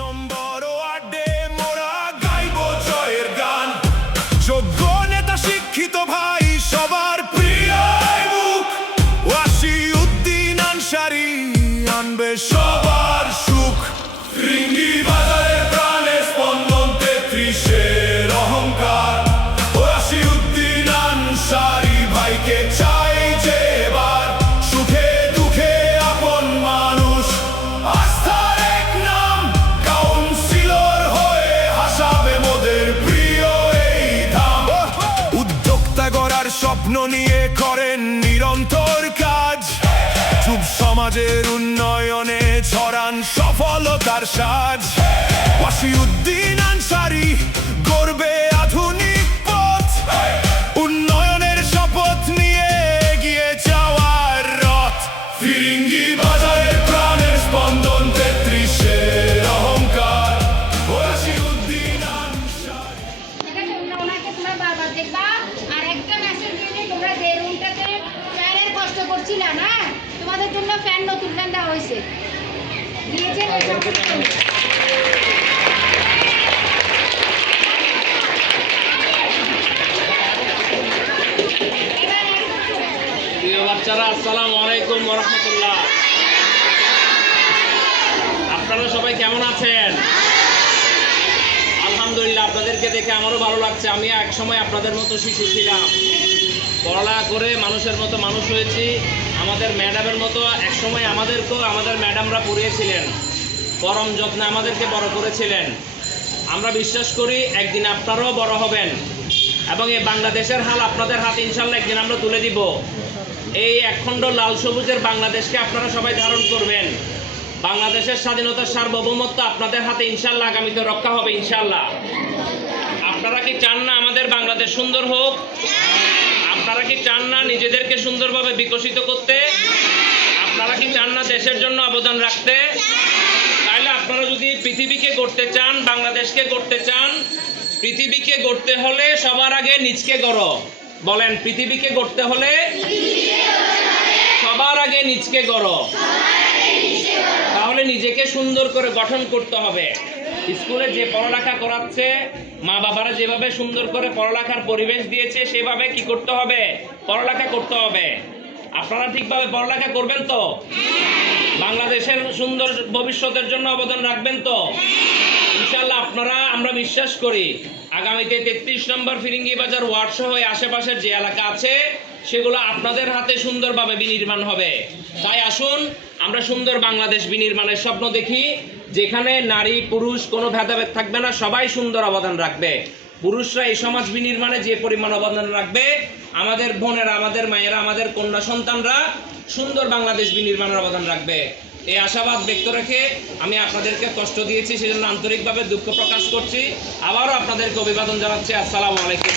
নম্বর ওয়ার্ডে মোরা গাইব জয়ের গান। যোগ্য নেতা শিক্ষিত ভাই সবার প্রিয় মুখ, ওয়াসিউদ্দিন আনসারী আনবে সবার সুখ। ফিরিঙ্গি বাজারের প্রাণের স্পন্দন 33-এর অহংকার, ওয়াসিউদ্দিন আনসারী ভাইকে চাই যে এবার সুখে দুঃখে আপন মানুষ, আস্থার এক নাম কাউন্সিলর হয়ে হাসাবে মোদের প্রিয় এই ধাম। উদ্যোক্তা গড়ার স্বপ্ন নিয়ে করেন নিরন্তর কাজ, যুব সমাজের উন্নয়নে ছড়ান সফলতার সাজ। ওয়াসিউদ্দিন আনসারী গড়বে আধুনিক পথ, উন্নয়নের শপথ নিয়ে এগিয়ে যাওয়ার রথ। ফিরিঙ্গি বাজারের প্রাণের স্পন্দন 33-এর অহংকার, ওয়াসিউদ্দিন আনসারী। ওনাকে তোমরা বারবার দেখবা আর একটা মেসেজ দিয়ে তোমরা যে রুমটাতে ফ্যানের কষ্ট করছিলা না, তোমাদের জন্য ফ্যান নতুন ফ্যান দেওয়া হয়েছে দিয়েছেন। প্রিয় বাচ্চারা, আসসালামু আলাইকুম ওয়া রাহমাতুল্লাহ। আপনারা সবাই কেমন আছেন? আলহামদুলিল্লাহ, আপনাদেরকে দেখে আমারও ভালো লাগছে। আমি এক সময় আপনাদের মতো শিশু ছিলাম, পড়ালেখা করে মানুষের মতো মানুষ হয়েছি। আমাদের ম্যাডামের মতো এক সময় আমাদেরকেও আমাদের ম্যাডামরা পড়িয়েছিলেন, পরম যত্নে আমাদেরকে বড় করেছিলেন। আমরা বিশ্বাস করি একদিন আপনারাও বড় হবেন এবং এই বাংলাদেশের হাল আপনাদের হাতে ইনশাল্লাহ একদিন আমরা তুলে দিব। এই একখণ্ড লাল সবুজের বাংলাদেশকে আপনারা সবাই ধারণ করবেন। বাংলাদেশের স্বাধীনতার সার্বভৌমত্ব আপনাদের হাতে ইনশাল্লাহ আগামীতে রক্ষা হবে ইনশাল্লাহ। আপনারা কি চান না আমাদের বাংলাদেশ সুন্দর হোক? আপনারা কি চান না নিজেদেরকে সুন্দরভাবে বিকশিত করতে? আপনারা কি চান না দেশের জন্য অবদান রাখতে? তাহলে আপনারা যদি পৃথিবীকে গড়তে চান, বাংলাদেশকে গড়তে চান, পৃথিবীকে গড়তে হলে সবার আগে নিজকে গড়ো। বলেন, পৃথিবীকে গড়তে হলে সবার আগে নিজকে গড়ো। তাহলে নিজেকে সুন্দর করে গঠন করতে হবে। স্কুলে যে পড়ালেখা করাচ্ছে, মা বাবারা যেভাবে সুন্দর করে পড়ালেখার পরিবেশ দিয়েছে সেভাবে কি করতে হবে? পড়ালেখা করতে হবে। আপনারা ঠিকভাবে পড়ালেখা করবেন তো? বাংলাদেশের সুন্দর ভবিষ্যতের জন্য অবদান রাখবেন তো? ইনশাআল্লাহ আপনারা, আমরা বিশ্বাস করি আগামীতে 33 নম্বর ফিরিঙ্গি বাজার ওয়ার্ড সহ আশেপাশের যে এলাকা আছে সেগুলো আপনাদের হাতে সুন্দরভাবে বিনির্মাণ হবে। তাই আসুন আমরা সুন্দর বাংলাদেশ বিনির্মাণের স্বপ্ন দেখি, যেখানে নারী পুরুষ কোনো ভেদাভেদ থাকবে না, সবাই সুন্দর অবদান রাখবে। পুরুষরা এই সমাজ বিনির্মাণে যে পরিমাণ অবদান রাখবে, আমাদের বোনেরা, আমাদের মায়েরা, আমাদের কন্যা সন্তানরা সুন্দর বাংলাদেশ বিনির্মাণের অবদান রাখবে। এই আশাবাদ ব্যক্ত রেখে আমি আপনাদেরকে কষ্ট দিয়েছি, সেজন্য আন্তরিকভাবে দুঃখ প্রকাশ করছি। আবারও আপনাদেরকে অভিবাদন জানাচ্ছি। আসসালামু আলাইকুম।